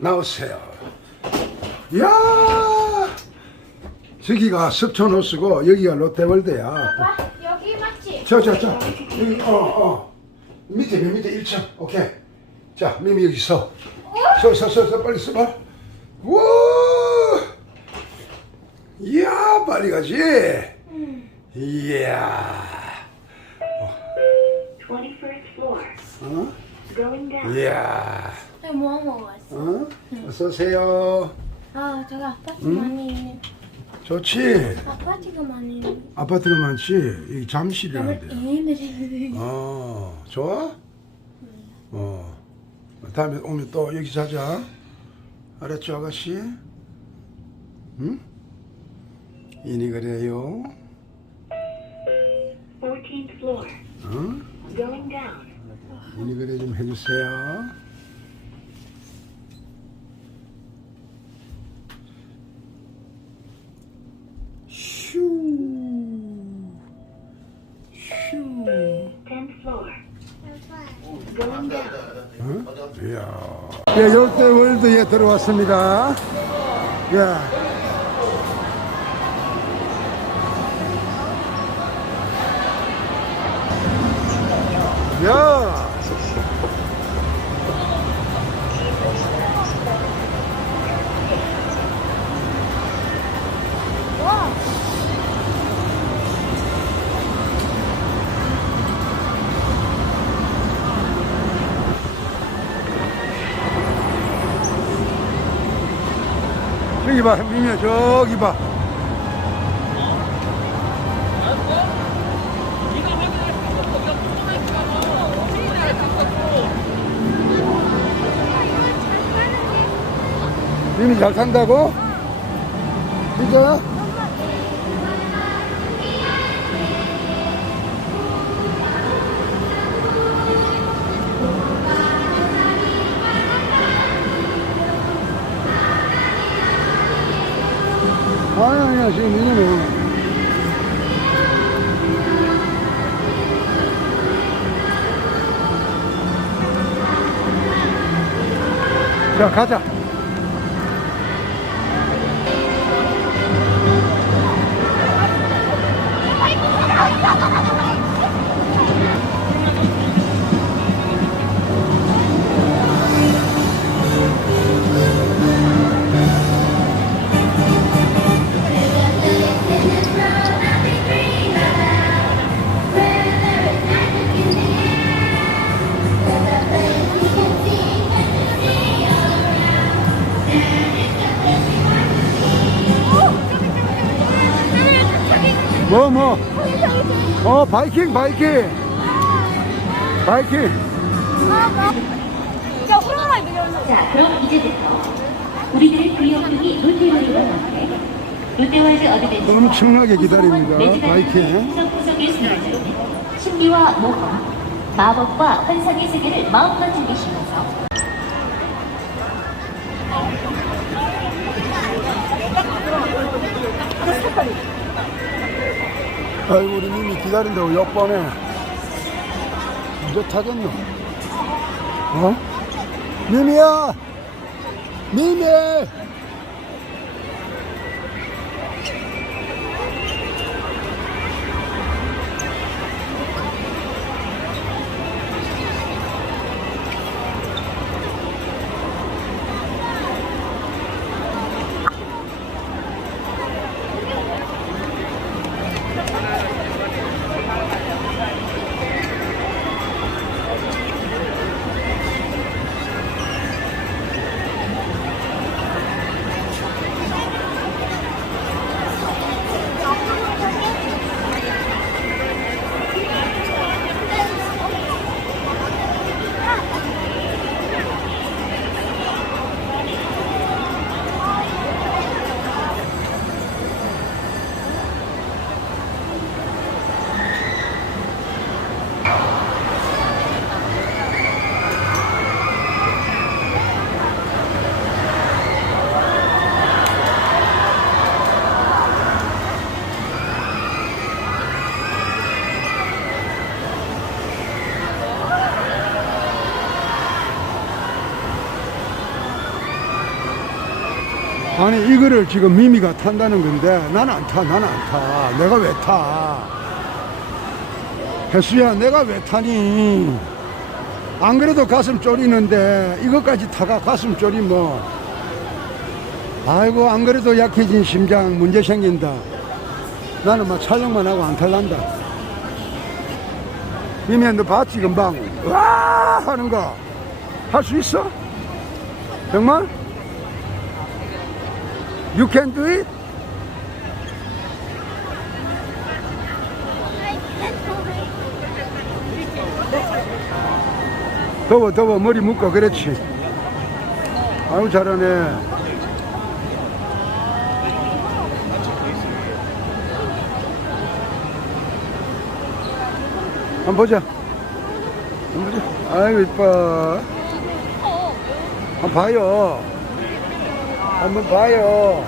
나오세요. 야 저기가 석촌 호수고 여기가 롯데월드야. 아빠 여기 맞지? 저, 저, 저. 여기, 어, 어. 밑에, 맨 밑에 1층. 오케이. 자, 미미 여기 서. 서, 서, 서, 서, 빨리 서봐. 우와! 이야, 빨리 가지. 이야. 21st floor. 어? Going down. 이야. 네, 뭐 먹었어? 어? 어서 오세요. 아 저기 아파트 많이 있네. 좋지? 아파트가 많이 있네. 아파트가 많지? 여기 잠실이라는데. 에이 어, 좋아? 어. 다음에 오면 또 여기 자자. 알았죠, 아가씨? 응? 이니 그래요? 14th floor. 어? Going down. 이니 그래 좀 해주세요. 슈. 슈. 10th floor. Going down. 이야. 예, 롯데월드에 들어왔습니다. 야. 야. 저기 봐, 민미야, 저기 봐. 민미 잘 탄다고? 진짜? 아니, 아니야, 지금 민미는. 자, 가자. 바이킹, 바이킹. 바이킹. 야 호랑이 들려오는 자, 그럼 이제부터 우리들의 구역등이 롯데월드와 함께 롯데월드 어드벤처 엄청나게 기다립니다, 바이킹. 구석구석에 신비와 모험, 마법과 환상의 세계를 마음껏 즐기시면서 아 이고, 우리 님이 기다린다고 옆번에. 언제 타겠노? 어? 미미야! 미미! 아니 이거를 지금 미미가 탄다는 건데 나는 안 타, 나는 안 타. 내가 왜 타? 혜수야, 내가 왜 타니? 안 그래도 가슴 졸이는데 이것까지 타가 가슴 졸이 뭐. 아이고 안 그래도 약해진 심장 문제 생긴다. 나는 막 촬영만 하고 안 탈란다. 미미야 너 봤지 금방? 와 하는 거 할 수 있어? 정말? You can do it? 더워 더워. 머리 묶어. 그렇지. 아유 잘하네. 한번 보자. 한번 보자. 아이고 이뻐. 한번 봐요 한번 봐요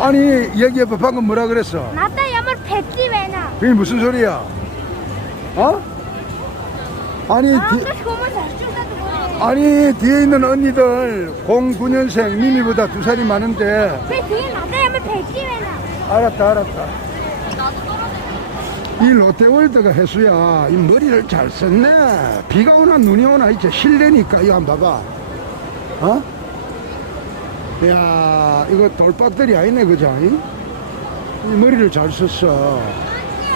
아니 얘기해봐 방금 뭐라 그랬어 나다 야물 백지 왜나? 그게 무슨 소리야 어? 아니 아, 뒤, 그래. 아니 뒤에 있는 언니들 09년생 미미보다 두 살이 많은데 왜 뒤에 나다 야물 백지 왜나? 알았다 알았다 이 롯데월드가 해수야 이 머리를 잘 썼네 비가 오나 눈이 오나 이제 실내니까 이거 한번 봐봐 어? 야 이거 돌박들이 아니네 그죠? 이? 이 머리를 잘 썼어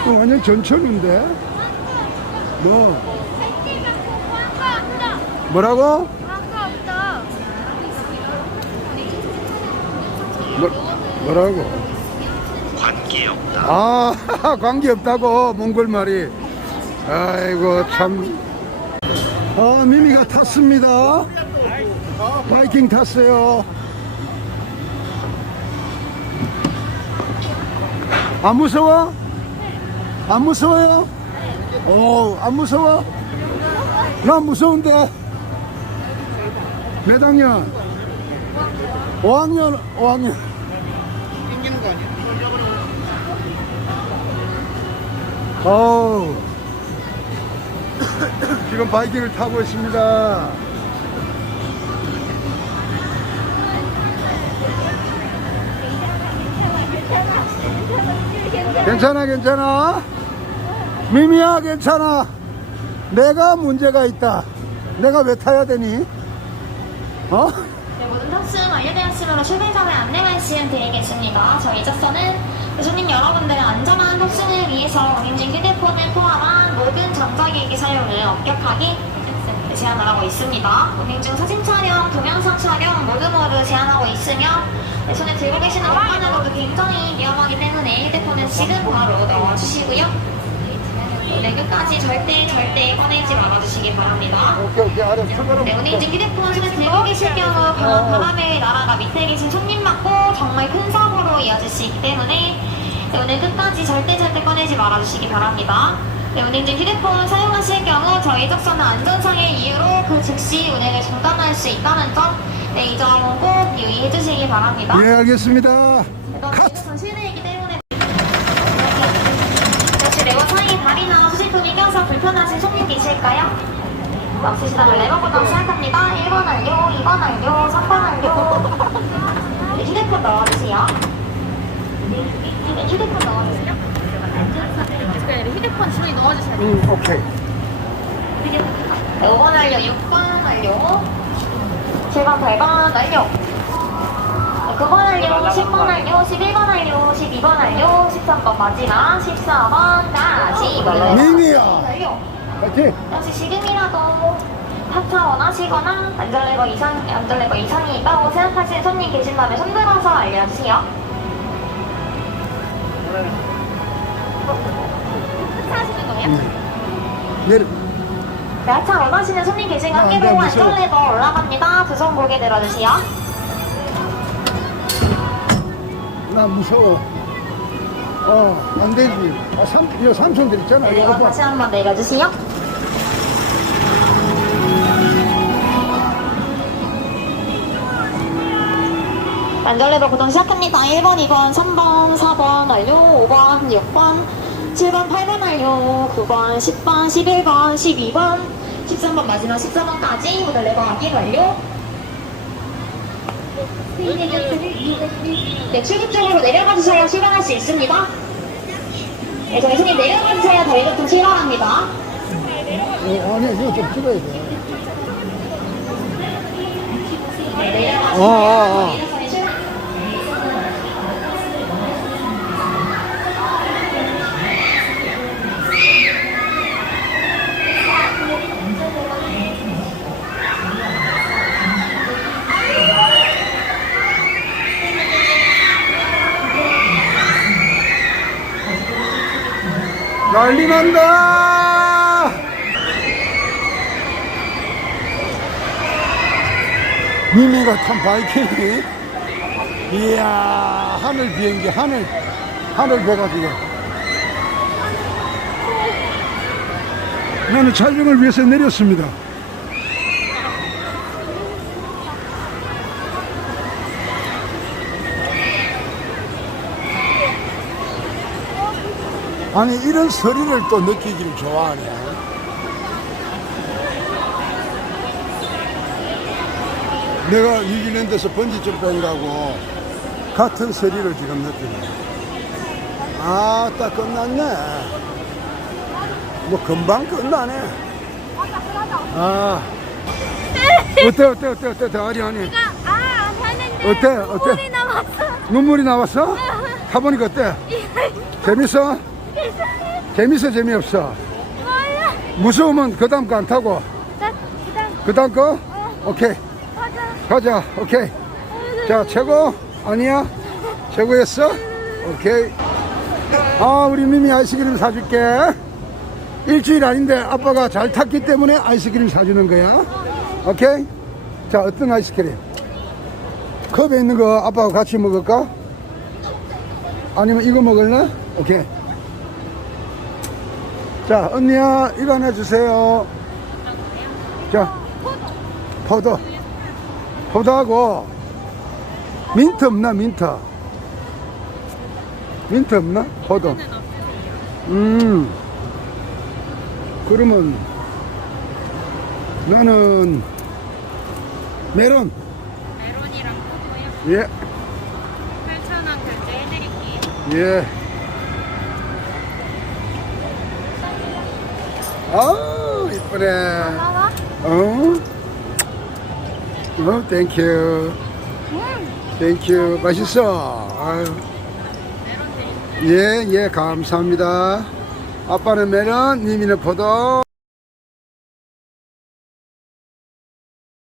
이거 완전 전천인데 뭐. 뭐라고? 뭐, 뭐라고? 관계없다. 아, 관계없다고, 몽골말이. 아이고, 참. 아, 미미가 탔습니다. 바이킹 탔어요. 안 무서워? 안 무서워요? 오, 안 무서워? 나 무서운데. 몇 학년? 5학년, 5학년. 어우. 지금 바이킹을 타고 있습니다. 괜찮아, 괜찮아. 미미야, 괜찮아. 내가 문제가 있다. 내가 왜 타야 되니? 어? 네, 모든 탑승 완료되었으므로 출발 전에 안내 말씀 드리겠습니다. 저희 이자서는 손님 여러분들의 안전한 탑승을 위해서 운행중 휴대폰을 포함한 모든 전자기기 사용을 엄격하게 제한을 하고 있습니다. 운행 중 사진 촬영, 동영상 촬영 모두 모두 제한하고 있으며 네, 손에 들고 계시는 것만으로도 굉장히 위험하기 때문에 휴대폰은 지금 바로 넣어주시고요. 네, 끝까지 절대 절대 꺼내지 말아주시기 바랍니다. 오케이, 오케이, 알았어. 네, 운행 중 손에 들고 계실 경우 바람, 바람에 날아가 밑에 계신 손님 맞고 정말 큰 사고로 이어질 수 있기 때문에 네, 오늘 끝까지 절대 절대 꺼내지 말아주시기 바랍니다. 네, 운행 중 휴대폰 사용하실 경우 저희 적서는 안전상의 이유로 그 즉시 운행을 중단할 수 있다는 점, 네, 이점 꼭 유의해 주시기 바랍니다. 예, 알겠습니다. 이건 컷! 저희는 실내이기 때문에 혹시 레고 사이 발이나 수신통이 껴서 불편하신 손님 계실까요? 없으시다면 레버부터 시작합니다. 1번 완료, 2번 완료, 3번 완료. 네, 휴대폰 넣어주세요. 네, 휴대폰 넣어주세요. 휴대폰 주머니 넣어주세요. 음, 오케이. 네, 5번 완료, 6번 완료, 7번, 8번 완료. 9번 완료, 10번 완료, 11번 완료, 12번 완료, 13번 마지막, 14번까지 미미야. 완료. 파이팅! 혹시 지금이라도 탑차 원하시거나 안전레버 이상, 안전레버 이상이 있다고 생각하시는 손님 계신다면 손 들어서 알려주세요. 탑차하시는 거예요? 내려. 네, 하차 원하시는 손님 계신가 아, 함께 네, 보고 무서워. 안전레버 올라갑니다. 두 손 고개 들어주세요. 나 무서워. 어, 안 되지. 아, 삼, 이 삼촌들 있잖아. 네, 이거 이거 봐. 다시 한번 내려주세요. 안전레버 구동 시작합니다. 1번, 2번, 3번, 4번 완료, 5번, 6번, 7번, 8번 완료, 9번, 10번, 11번, 12번, 13번 마지막 14번까지 모두 레버 확인 완료. 네, 출입 쪽으로 내려가 주셔야 출발할 수 있습니다. 네, 저희 손님 내려가 주셔야 저희 교통 출발합니다. 어, 아니, 이거 좀 찍어야 돼. 네, 내려가 어, 주셔야 어, 어. 저 난리 난다! 미미가 탄 바이킹이 이야 하늘 비행기 하늘 하늘 배가 지금 나는 촬영을 위해서 내렸습니다 아니 이런 소리를 또 느끼기를 좋아하네 내가 뉴질랜드에서 번지 점프한 가고 같은 소리를 지금 느끼네. 아, 딱 끝났네. 뭐 금방 끝나네. 아, 어때, 어때, 어때, 어때, 어때, 아니. 아안 하는데 어때, 어때? 물이 남았어 눈물이 나왔어? 타보니까 어때? 재밌어? 재밌어, 재미없어? 무서우면 그 다음 거 안 타고, 나 그다음 그 다음 거? 오케이. 가자 가자, 오케이. 자, 최고? 아니야? 최고였어? 오케이. 아, 우리 미미 아이스크림 사줄게. 일주일 아닌데 아빠가 잘 탔기 때문에 아이스크림 사주는 거야. 오케이? 자, 어떤 아이스크림? 컵에 있는 거 아빠하고 같이 먹을까? 아니면 이거 먹을래? 오케이. 자, 언니야, 이거 하나 주세요. 자, 포도. 포도하고 민트 없나 민트 민트 없나 포도 음 그러면 나는 메론 메론이랑 포도요? 예 8,000원 결제해드릴게요. 예. 아 이쁘네 나와 어? 어 땡큐 땡큐 맛있어 아유. 예, 예, 감사합니다. 아빠는 메론, 니미는 포도.